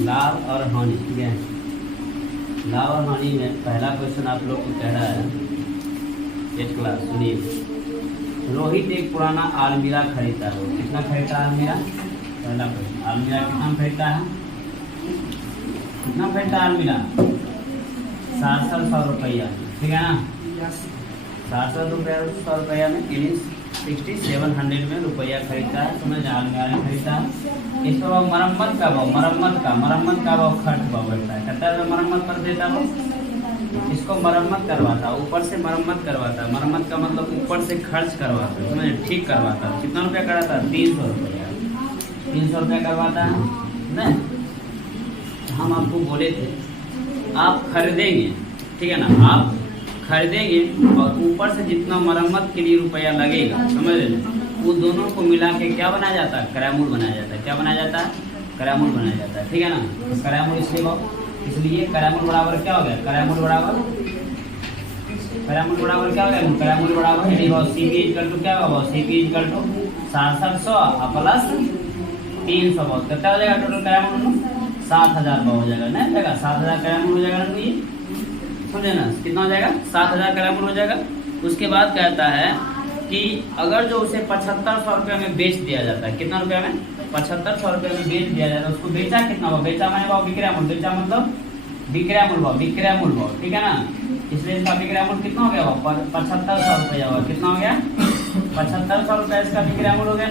लाभ और हानि, ठीक है। लाभ और हानि में पहला क्वेश्चन आप लोग को कह रहा है 8th क्लास, सुनिए। रोहित एक पुराना अलमीरा खरीदता है। कितना खरीदता है अलमीरा? पहला क्वेश्चन, अलमीरा कितना खरीदता है? कितना खरीदता है अलमीरा? 700 रुपया, ठीक है ना। 700 रुपया में 6700 में रुपया खरीदता है, समझ अलमीरा खरीदता है। इसके बाद मरम्मत का भाव, मरम्मत का भाव खर्च भाव बैठता है। कहता है मरम्मत कर देता वो, इसको मरम्मत करवाता, ऊपर से मरम्मत करवाता। मरम्मत का मतलब ऊपर से खर्च करवाता, समझे, ठीक करवाता। कितना रुपया कराता? 300 रुपया, 300 रुपया करवाता है नहीं। हम आपको बोले थे आप खरीदेंगे, ठीक है ना, आप खरीदेंगे और ऊपर से जितना मरम्मत के लिए रुपया लगेगा, समझ रहे, वो दोनों को मिला के क्या बनाया जाता है? क्रयमूल बनाया जाता है। क्या बनाया जाता है? क्रयमूल बनाया जाता है, ठीक है ना। क्रयमूल इसलिए क्रयमूल बराबर क्या हो गया? क्रयमूल बराबर क्या हो गया? क्रयमूल बराबर CP इक्वल टू क्या होगा? CP इक्वल टू 6700 प्लस 300 बहुत कितना हो जाएगा? टोटल क्रयमूल 7000 हो जाएगा, नहीं जाएगा? 7000 क्रयमूल हो जाएगा ना, ये समझे ना। कितना हो जाएगा? 7000 क्रयमूल हो जाएगा। उसके बाद कहता है कि अगर जो उसे 7500 रुपये में बेच दिया जाता है, कितना रुपया में? 7500 रुपये में बेच दिया जाता है। उसको बेचा कितना हुआ? बेचा मैंने भाव विक्रय मूल, बेचा मतलब विक्रय मूल भाव, ठीक है ना। इसलिए इसका विक्रय मूल कितना हो गया? 7500 रुपया हुआ। कितना हो गया? 7500 रुपया इसका विक्रय मूल हो गया।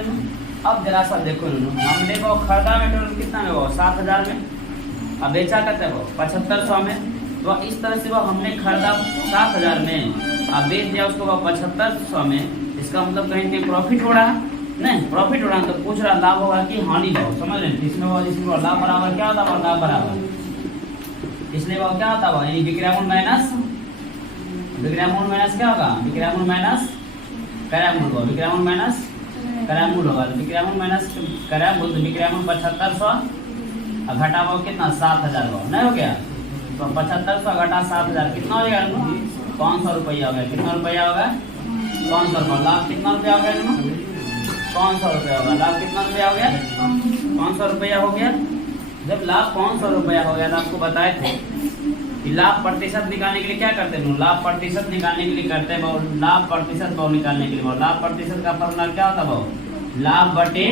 अब जरा सा देखो, हमने वो खरीदा में टोटल कितना में? वो 7000 में, अब बेचा करते वो 7500 में। तो इस तरह से वो हमने खरीदा 7000 में, अब बेच दिया उसको 7500 में। इसका मतलब कहीं प्रॉफिट हो रहा नहीं, प्रॉफिट हो रहा। तो पूछ रहा लाभ होगा कि हानि भाव, समझ रहे हैं। इसमें लाभ बराबर क्या होता है? लाभ बराबर, इसलिए वो क्या होता है? यानी विक्रय मूल माइनस क्या होगा? विक्रय मूल माइनस क्रय मूल होगा। विक्रय मूल माइनस क्रय मूल होगा। विक्रय मूल माइनस क्रय मूल, तो विक्रय मूल 7500 और घटा भाव कितना? 7000 भाव, नहीं हो गया? तो 7500 घटा 7000 कितना हो जाएगा? 500 रुपया हो गया। कितना रुपया होगा? 500 रुपया। लाभ कितना रुपया हो गया? 500 रुपया होगा। लाभ कितना रुपया हो गया? 500 रुपया हो गया। जब लाभ 500 रुपया हो गया तो आपको बताए थे कि लाभ प्रतिशत निकालने के लिए क्या करते हैं? लाभ प्रतिशत निकालने के लिए करते हैं लाभ प्रतिशत भाव निकालने के लिए। लाभ प्रतिशत का फॉर्मूला क्या होता है? लाभ बटे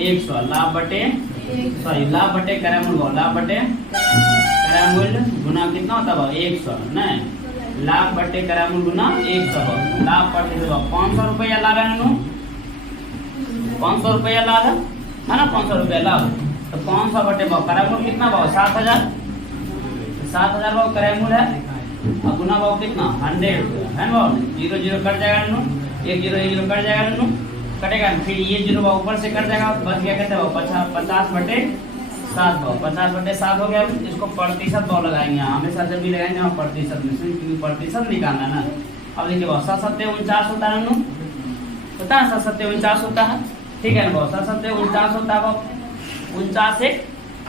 100, लाभ बटे क्रयमूल भाव, लाभ बटे क्रयमूल गुना कितना होता है? 100, नहीं, लाभ बटे क्रयमूल गुना 100। लाभ प्रतिशत भाव 500 रुपया लाभ है ना, 500 रुपया लाभ है ना, 500 रुपया लाभ। तो 500 बटे भाव क्रयमूल कितना भाव? 7000, 7000 भाव क्रयमूल है। अब गुना भाव कितना? 100 है ना। 0 0 कट जाएगा ना, 1 0 1 0 कट जाएगा ना, कटेगा। फिर ये 0 भाव ऊपर से कट जाएगा, बच गया कहते भाव 50 बटे 7 भाव। 50 बटे 7 हो गया। इसको प्रतिशत भाव लगाएंगे, हमेशा जब भी लगाएंगे हम प्रतिशत में, क्योंकि प्रतिशत निकालना ना। अब देखिए भाव 7 7 49 होता है ना, पता है? 7 7 49 होता है, ठीक है ना। भाव 7 7 49 होता है। भाव 49 से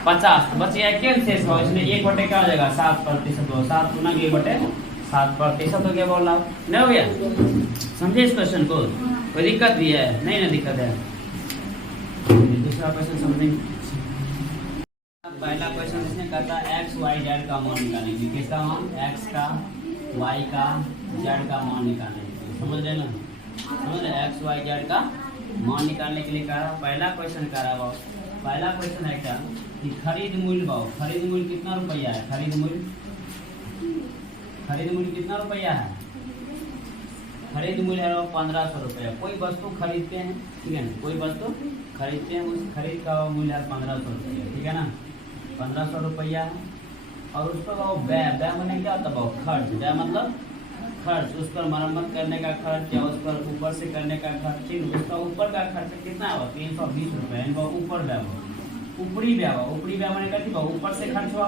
50 बच गया केवल शेष भाव, इसलिए 1 बटे क्या हो जाएगा? 7% हो। 7 गुना 1 बटे 7% हो गया भाव। लाभ नहीं हो गया? समझे इस क्वेश्चन को? कोई दिक्कत भी है? नहीं ना दिक्कत है। दूसरा क्वेश्चन समझेंगे। पहला क्वेश्चन इसने कहा था x y z का मान निकालेंगे। किसका मान? x का, y का, z का मान निकालने के लिए, समझ रहे ना। समझ रहे? x y z का मान निकालने के लिए कह रहा। पहला क्वेश्चन कह रहा भाव, पहला क्वेश्चन है क्या कि खरीद मूल्य भाव। खरीद मूल्य कितना रुपया है? खरीद मूल्य कितना रुपया है? खरीद मूल्य है 1500 रुपया। कोई वस्तु खरीदते हैं, ठीक है ना, कोई वस्तु खरीदते हैं, उस खरीद का मूल्य है 1500 रुपया, ठीक है ना, 1500 रुपया है। और उस पर वो व्यय मैंने क्या होता है? खर्च। व्यय मतलब खर्च, उस पर मरम्मत करने का खर्च या उस पर ऊपर से करने का खर्च, ठीक। उसका ऊपर का खर्च कितना है? 320 रुपये, ऊपर व्यय। ऊपरी व्यय मैंने कहती ऊपर से खर्च हुआ।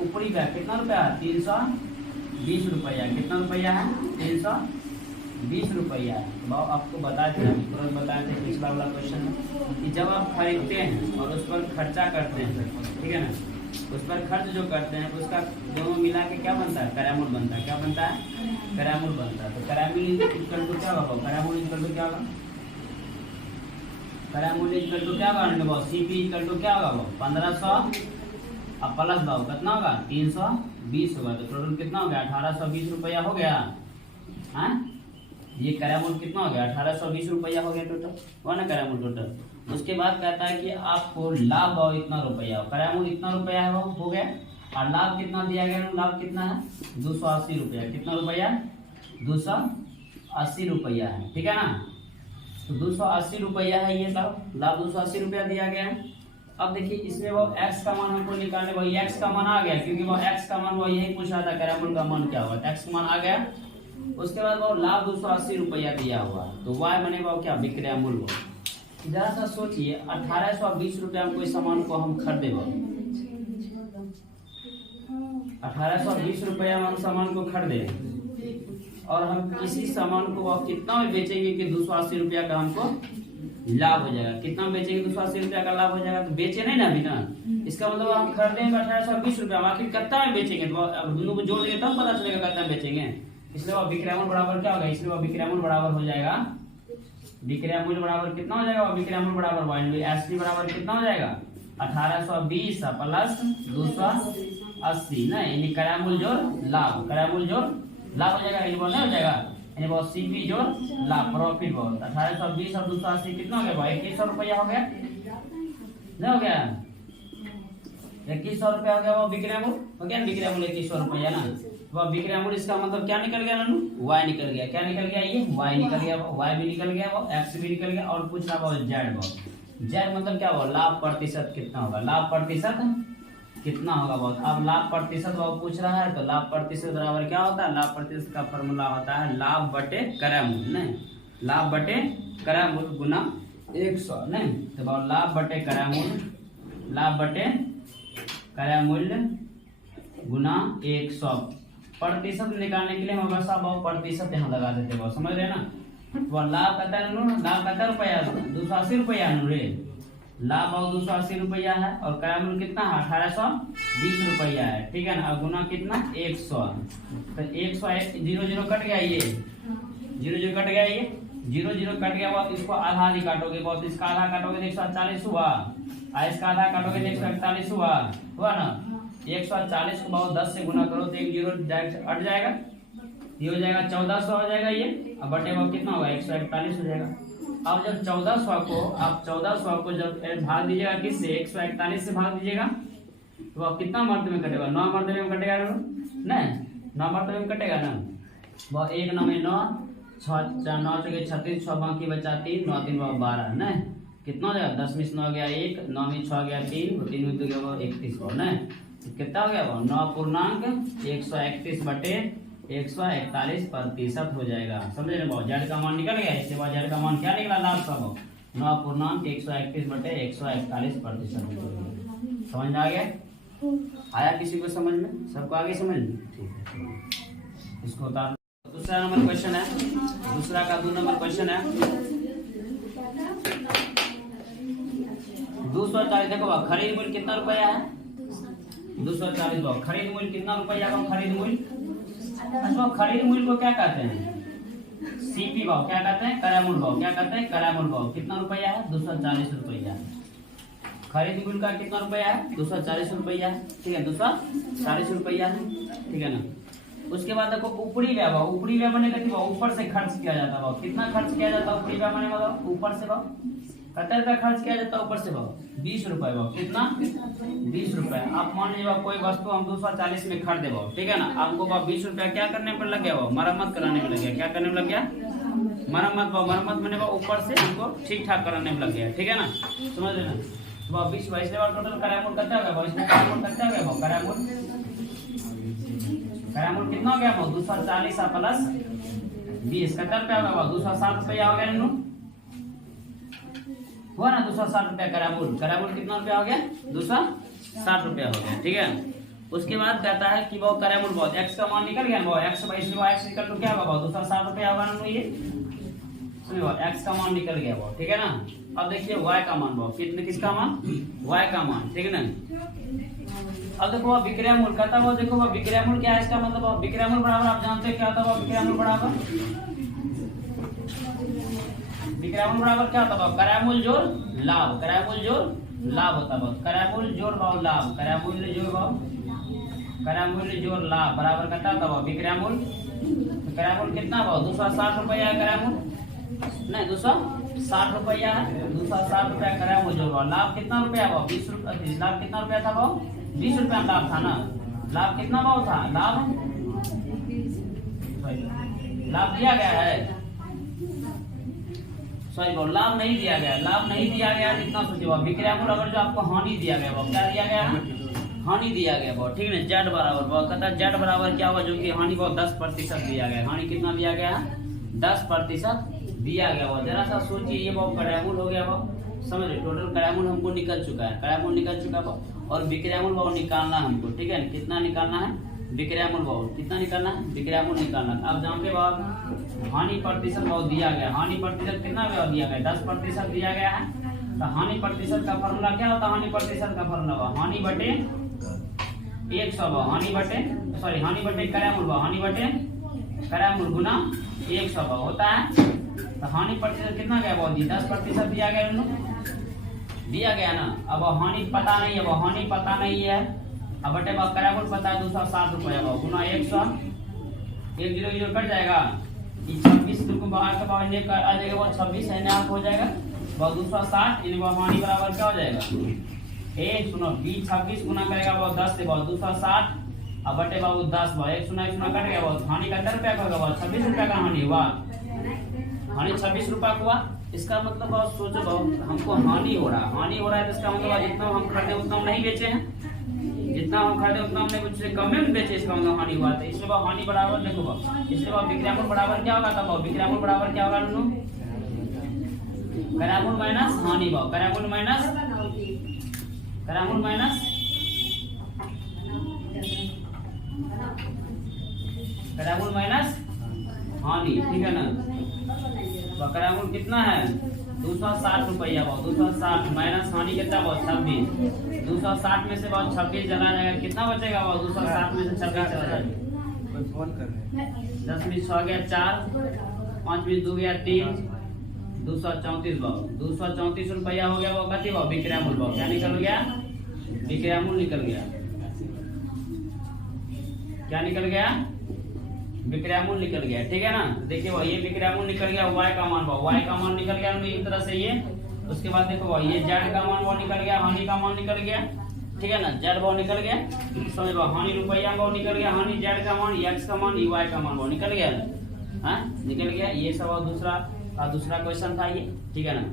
ऊपरी व्यय कितना रुपया है? 320 रुपया। कितना रुपया है? 320 रुपया है। भाव आपको बताए थे, तुरंत बताए थे पिछला वाला क्वेश्चन में कि जब आप खरीदते हैं और उस पर खर्चा करते हैं, ठीक है ना, उस पर खर्च जो करते हैं उसका दोनों मिला के क्या बनता है? क्रयमूल बनता है। क्या बनता है? क्रयमूल बनता है। तो क्रयमूल इक्वल टू क्या होगा? क्रयमूल इक्वल टू क्या होगा? क्रय मूल्य इक्वल टू क्या होगा वो सीपी इक्वल टू क्या होगा वो 1500 अब प्लस भाव कितना होगा 320 होगा, तो टोटल कितना हो गया 1820 रुपया हो गया। हाँ ये क्रय मूल्य कितना हो गया 1820 रुपया हो गया टोटल, हुआ ना क्रय मूल्य टोटल। उसके बाद कहता है कि आपको लाभ भाव इतना रुपया, क्रय मूल्य इतना रुपया है वो हो गया, और लाभ कितना दिया गया, लाभ कितना है 280 रुपया, कितना रुपया 280 रुपया है, ठीक है ना। तो 280 रुपया है ये लाभ 280 रुपया दिया गया है। अब देखिए इसमें वो x का मान हमको निकालने, वही x का मान आ गया, क्योंकि वो x का मान वो यही पूछ रहा था क्रय मूल्य का मान क्या होगा, x का मान आ गया। उसके बाद वो लाभ 280 रुपया दिया हुआ, तो y बनेगा क्या विक्रय मूल्य। जरा सा सोचिए 1820 रुपया में कोई सामान को हम खरीदे, 1820 रुपया में हम सामान को खरीदे और हम किसी सामान को वो कितना में बेचेंगे कि 280 रुपया का हमको लाभ हो जाएगा, कितना में बेचेंगे 280 रुपया का लाभ हो जाएगा, तो बेचे नहीं ना अभी ना, इसका मतलब हम खरीदेंगे 1820 रुपया, आखिर कितना में बेचेंगे, तो दोनों को जोड़ देंगे तब पता चलेगा कितना में बेचेंगे। इसलिए वो विक्रय मूल्य बराबर क्या होगा, इसलिए वो विक्रय मूल्य बराबर हो जाएगा, विक्रय मूल्य बराबर कितना हो जाएगा, विक्रय मूल्य बराबर एसपी बराबर कितना हो जाएगा 1820 प्लस 280 ना, यानी क्रय मूल्य जोड़ लाभ, क्रय मूल्य जोड़ लाभ हो जाएगा, नहीं हो जाएगा, यानी बहुत सीपी जोड़ लाभ प्रॉफिट बहुत 1820 और 280 कितना हो गया 2100 रुपया हो गया, नहीं हो गया 2100 रुपया हो गया, वो विक्रय मूल्य हो गया, विक्रय मूल्य 2100 रुपया ना। वो विक्रय मूल्य इसका मतलब क्या निकल गया नानू, y निकल गया, क्या निकल गया ये y निकल गया, y भी निकल गया, वो x भी निकल गया, और पूछ रहा है z मतलब क्या होगा लाभ प्रतिशत कितना होगा, लाभ प्रतिशत कितना होगा बहुत। अब लाभ प्रतिशत वो पूछ रहा है, तो लाभ प्रतिशत बराबर क्या होता है, लाभ प्रतिशत का फॉर्मूला होता है लाभ बटे क्रय मूल्य, नहीं लाभ बटे क्रय मूल्य गुना 100, नहीं तो लाभ बटे क्रय मूल्य, लाभ बटे क्रय मूल्य गुना 100। प्रतिशत निकालने के लिए हम हमेशा बहुत प्रतिशत यहाँ लगा देते हैं, समझ रहे ना। वो लाभ कहता है लाभ कहता रुपया 280 रुपया रे, लाभ और 280 रुपया है, और क्रय मूल्य कितना है 1820 रुपया है, ठीक है ना। और गुना कितना 100, तो 100 0 0 कट गया, ये 0 0 कट गया, ये 0 0 कट गया, बहुत इसको आधा नहीं काटोगे, बहुत इसका आधा काटोगे 140 हुआ, इसका आधा काटोगे 141 हुआ ना। 140 को बहुत 10 से गुना करो तो 1 0 डायरेक्ट हट जाएगा, ये हो जाएगा 1400 हो जाएगा ये, अब बटे वो कितना होगा 141 हो जाएगा। अब जब 1400 को आप 1400 को जब भाग दीजिएगा किससे 141 से भाग दीजिएगा, तो अब कितना मर्तबे में कटेगा 9 मर्तबे में कटेगा ना, 9 मर्तबे में कटेगा ना। वो 1 9 में 9 6 4 9 चौके 36 6 बाकी बचा 3 9 3 12 ना, कितना हो जाएगा 10 में 9 गया 1 9 में 6 गया 3 3 में 2 गया वो 31 हो ना, कितना हो गया वो 9.131 बटे 141% हो जाएगा, समझे ना। बहुत जेड का मान निकल गया, इसके बाद जेड का मान क्या निकला लाभ का, 9.131 बटे 141%। समझ में आ गया, आया किसी को समझ में, सबको आगे समझ में, ठीक है। इसको उतार, दूसरा नंबर क्वेश्चन है, दूसरा का 2 नंबर क्वेश्चन है 240। देखो खरीद मूल्य कितना रुपया है 240, खरीद मूल्य कितना रुपया का खरीद मूल्य। अच्छा खरीद मूल्य को क्या कहते हैं सीपी भाव, क्या कहते हैं क्रय मूल्य भाव, क्या कहते हैं क्रय मूल्य भाव। कितना रुपया है 240 रुपया, खरीद मूल्य का कितना रुपया है 240 रुपया है, ठीक है 240 रुपया है, ठीक है ना। उसके बाद देखो ऊपरी व्यय भाव, ऊपरी व्यय बने देखिए ऊपर से खर्च किया जाता है, कितना खर्च किया जाता है ऊपरी व्यय बने मतलब ऊपर से भाव कितना रुपया खर्च किया जाता है ऊपर से भाव 20 रुपए भाव, कितना 20 रुपए। आप मान लीजिए कोई वस्तु हम 240 में खरीदे भाव, ठीक है ना, आपको भाव 20 रुपया क्या करने पर लग गया भाव मरम्मत कराने में लग गया, क्या करने में लग गया मरम्मत भाव, मरम्मत मैंने भाव ऊपर से हमको ठीक ठाक कराने में लग गया, ठीक है ना, समझ रहे ना। तो 20 22 टोटल क्रय मूल्य कितना हो गया, इसमें क्रय मूल्य कितना हो गया भाव, क्रय मूल्य कितना हो गया भाव 240 प्लस 20 कितना रुपया होगा 260 रुपया हो गया, हुआ ना 260 रुपया क्रय मूल्य कितना रुपया हो गया 260 रुपया हो गया, ठीक है। उसके बाद कहता है कि वो क्रय मूल्य बहुत एक्स का मान निकल गया, वो एक्स एक्स निकल तो क्या होगा 260 रुपया होगा ना, ये समझो एक्स का मान निकल गया वो, ठीक है ना। अब देखिए y का मान बहुत कितने, किसका मान y का मान, ठीक है ना। अब देखो विक्रय मूल्य कहता है, वो देखो वो विक्रय मूल्य क्या है, इसका मतलब विक्रय मूल्य बराबर आप जानते हैं क्या होता है, विक्रय मूल्य बराबर विक्रय मूल्य बराबर क्या होता है? क्रय मूल्य जोड़ लाभ, क्रय मूल्य जोड़ लाभ होता है। क्रय मूल्य जोड़ भाव लाभ, क्रय मूल्य जोड़ भाव, क्रय मूल्य जोड़ लाभ बराबर कितना होता है? विक्रय मूल्य। क्रय मूल्य कितना भाव? 260 रुपया है क्रय मूल्य, नहीं 260 रुपया है, 260 रुपया क्रय मूल्य जोड़ भाव। लाभ कितना रुपया भाव? 20 रुपया। लाभ कितना रुपया था भाव? 20 रुपया लाभ था ना। लाभ कितना भाव था? लाभ दिया गया है, सॉरी भाव लाभ नहीं दिया गया, लाभ नहीं दिया गया इतना सोचिए। विक्रय मूल्य अगर जो आपको हानि दिया गया भाव, क्या दिया गया? हानि दिया गया भाव, ठीक है। जेड बराबर भाव कहता है, जेड बराबर क्या हुआ? जो कि हानि भाव 10% दिया गया। हानि कितना दिया गया? 10% दिया गया भाव। जरा सा सोचिए, ये भाव क्रय मूल्य हो गया भाव, समझ रहे? टोटल क्रय मूल्य हमको निकल चुका है, क्रय मूल्य निकल चुका है और विक्रय मूल्य भाव निकालना है हमको, ठीक है। कितना निकालना है? विक्रय मूल्य भाव कितना निकालना है? विक्रय मूल्य निकालना है। अब जहाँ पे भाव हानि प्रतिशत भाव दिया गया, हानि प्रतिशत कितना भाव दिया गया? 10% दिया गया है। तो हानि प्रतिशत का फॉर्मूला क्या होता है? हानि प्रतिशत का फॉर्मूला हानि बटे 100 भाव, हानि बटे सॉरी हानि बटे क्रय मूल्य भाव, हानि बटे क्रय मूल्य गुना 100 भाव होता है। तो हानि प्रतिशत कितना गया भाव? 10% दिया गया, दिया गया ना। अब हानि पता नहीं है, हानि पता नहीं है। अब बटे भाव क्रय मूल्य पता है 260 रुपया भाव गुना 100, 1 0 0 कट जाएगा। 26 रुपये बाहर का भाव आ जाएगा, वो 26 है ना हो जाएगा भाव 260 इन भाव हानि बराबर क्या हो जाएगा? सुनो 26 गुना करेगा भाव 10 से भाव 260, अब बटे भाव 10 भाव 1 सुना कट गया भाव हानि का 10 रुपया का होगा भाव 26 रुपया का हानि हुआ, हानि 26 रुपया हुआ। इसका मतलब भाव सोचो भाव हमको हानि हो रहा है, तो इसका मतलब जितना हम खरीदे उतना हम नहीं बेचे हैं, जितना हम खरीदे उतना हमने कुछ कम में बेचे, इसका मतलब हानि हुआ। तो इसमें भाव हानि बराबर देखो भाव, इसलिए भाव विक्रय मूल्य बराबर क्या होगा? भाव विक्रय मूल्य बराबर क्या होगा? क्रय मूल्य माइनस हानि भाव, क्रय मूल्य माइनस क्रय मूल्य माइनस क्रय मूल्य माइनस हानि, ठीक है ना। तो क्रय मूल्य कितना है? 260 रुपया भाव, 260 माइनस हानि कितना भाव? 26। 260 में से भाव 26 चला जाएगा, कितना बचेगा भाव? 260 में से 26 चला जाएगा। फोन कर 10 में 6 गया 4, 5 में 2 गया 3, 234 भाव, 234 रुपया हो गया भाव। कति भाव? विक्रय मूल्य भाव क्या निकल गया? विक्रय मूल्य निकल गया। क्या निकल गया? विक्रय मूल्य निकल गया, ठीक है ना। देखिए भाई ये विक्रय मूल्य निकल गया, y का मान भाव, y का मान निकल गया एक तरह से ये। उसके बाद देखो भाई ये z का मान भाव निकल गया, हानि का मान निकल गया, ठीक है ना। z भाव निकल गया, समझ लो हानि रुपया भाव निकल गया, हानि z का मान, x का मान, y का मान भाव निकल गया, हाँ निकल गया। ये सब दूसरा क्वेश्चन था ये, ठीक है ना।